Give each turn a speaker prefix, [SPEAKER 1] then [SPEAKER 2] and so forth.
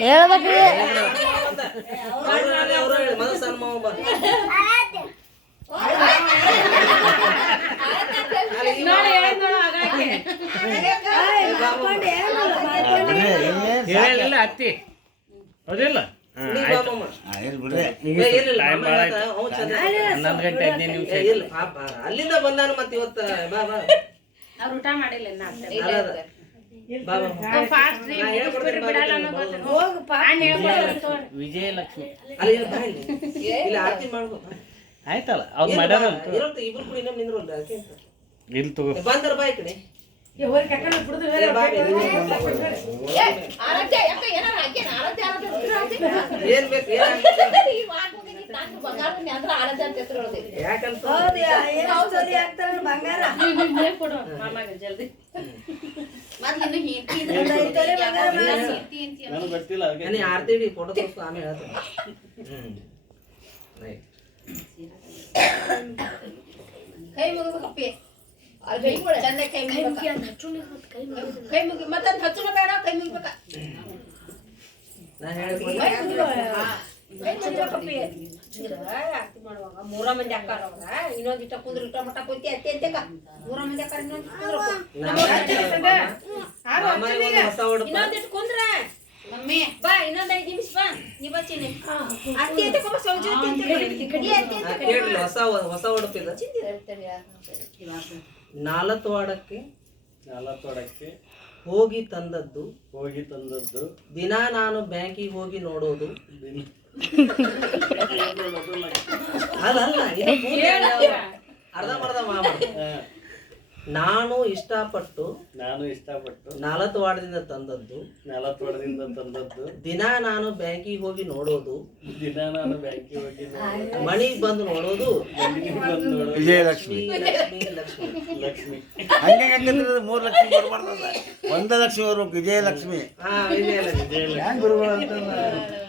[SPEAKER 1] ಹೇಳ್ಬೇಕ್ರಿ.
[SPEAKER 2] ಹೇಳಿಲ್ಲ ಅತ್ತಿ. ಹೌದಿಲ್ಲ. ಹನ್ನೊಂದು ಗಂಟೆ ಹದಿನೈದು ನಿಮಿಷ
[SPEAKER 3] ಅಲ್ಲಿಂದ ಬಂದಾನ ಮತ್ತೆ ಇವತ್ತು ಬಾ ಬಾ.
[SPEAKER 4] ಅವ್ರು ಊಟ ಮಾಡಿಲ್ಲ
[SPEAKER 2] ವಿಜಯಲಕ್ಷ್ಮಿ. ಆಯ್ತಲ್ಲ ಅವ್ರು ಮಾಡ್ಯಾರ. ಇಲ್ಲಿ ತಗೋ.
[SPEAKER 3] ಬಂದ್ರ ಕಡೆ. ಯಾಕಂತ?
[SPEAKER 4] ಬಂಗಾರ? ನಿಮ್ ಕೊಡು ಮಾಮಾಗೆ ಜಲ್ದಿ.
[SPEAKER 2] ನನಗೆ ಗೊತ್ತಿಲ್ಲ ನಾನು
[SPEAKER 3] ನೀ ಆರತಿ ಇಡಿ ಫೋಟೋ ತೋರಿಸ್ತು ಆಮೇಲೆ ಹೇಳ್ತೀನಿ. ಹ್ಮ್.
[SPEAKER 5] ಕೈ ಮುಗಿಬೇಕಪ್ಪಿ ಅಲ್ಲಿ ಕೈ ಮುಗಿ ಚಂದ ಕೈ ಮುಗಿಬೇಕ. ಕೈ ಮುಗಿ. ಮತ್ತೆ ಹಚ್ಚುನು ಬೇಡ ಕೈ ಮುಗಿಬೇಕ.
[SPEAKER 3] ನಾ ಹೇಳ್ಕೊಡ್ತೀನಿ.
[SPEAKER 5] ಕೈ ಮುಗಿಬೇಕಪ್ಪಿ ಮಾಡುವಾಗ ಮೂರ ಮಂದಿ ಅಕ್ಕಾರ ಇನ್ನೊಂದಿಟ್ಟ ಇನ್ನೊಂದ್ ಇಟ್ಟ ಕುಂದ್ರ ಇಟ್ಟ ಮಟ್ಟ ಕುಂತಿ ಅತ್ತೆ ಅಂತೇಕ ಮೂರ ಮಂದಿ ಅಕ್ಕಾರ ಇನ್ನೊಂದು ಕುಂದ್ರ
[SPEAKER 3] ನಾ ಹೊಸ ಉಡುಪ.
[SPEAKER 5] ಇನ್ನೊಂದ್ ಇಟ್ಟು ಕುಂದ್ರ. ಮಮ್ಮಿ. ಬಾ ಇನ್ನೊಂದ್ ಐದ್ ನಿಮಿಷ ಬಾ. ನೀ ಬಚ್ಚಿನಿ ಅತ್ತಿ ಅಂತ ಕೊಬ್ಬ ಸೌಜಿ ಅತ್ತಿ ಅಂತ ಕಡಿ ಅತ್ತಿ
[SPEAKER 3] ನಾ
[SPEAKER 5] ಅಂತ
[SPEAKER 3] ಕೇಳ್ರಿ ಹೊಸ ಹೊಸ ಉಡುಪಿದ ನಾಲತ್ವಾಡಕ್ಕೆ
[SPEAKER 2] ನಾಲ್ಕೊಡಕ್ಕೆ
[SPEAKER 3] ಹೋಗಿ ತಂದದ್ದು.
[SPEAKER 2] ಹೋಗಿ ತಂದದ್ದು.
[SPEAKER 3] ದಿನ ನಾನು ಬ್ಯಾಂಕಿಗೆ ಹೋಗಿ ನೋಡೋದು. ಅಲ್ಲ ಅಲ್ಲ ಅರ್ಧ ಪೂರ್ತಿ ಅಲ್ಲ. ನಾನು ಇಷ್ಟಪಟ್ಟು
[SPEAKER 2] ನಾನು ಇಷ್ಟಪಟ್ಟು
[SPEAKER 3] ನಾಲತ್ವಾಡದಿಂದ ತಂದದ್ದು.
[SPEAKER 2] ನಾಲ್ಕೊಡದಿಂದ ತಂದದ್ದು.
[SPEAKER 3] ದಿನ ನಾನು ಬ್ಯಾಂಕಿಗೆ ಹೋಗಿ ನೋಡೋದು.
[SPEAKER 2] ದಿನ ನಾನು ಬ್ಯಾಂಕಿಗೆ ಹೋಗಿ ಮಣಿ
[SPEAKER 3] ಮಣಿಗ್ ಬಂದು ನೋಡೋದು.
[SPEAKER 6] ವಿಜಯಲಕ್ಷ್ಮಿ.
[SPEAKER 3] ಲಕ್ಷ್ಮಿ ಲಕ್ಷ್ಮಿ
[SPEAKER 2] ಲಕ್ಷ್ಮಿ.
[SPEAKER 6] ಹಂಗೆ ಹಂಗಂದ್ರೆ ಮೂರು ಲಕ್ಷ ಬರ್ಬಾರ್ದಲ್ಲ. ಒಂದು ಲಕ್ಷ ಬರ್ಬೇಕು ವಿಜಯಲಕ್ಷ್ಮಿ.
[SPEAKER 3] ಹಾ ವಿಜಯಲಕ್ಷ್ಮಿ.
[SPEAKER 6] ಗುರುಗಳು ಅಂತಂದ್ರೆ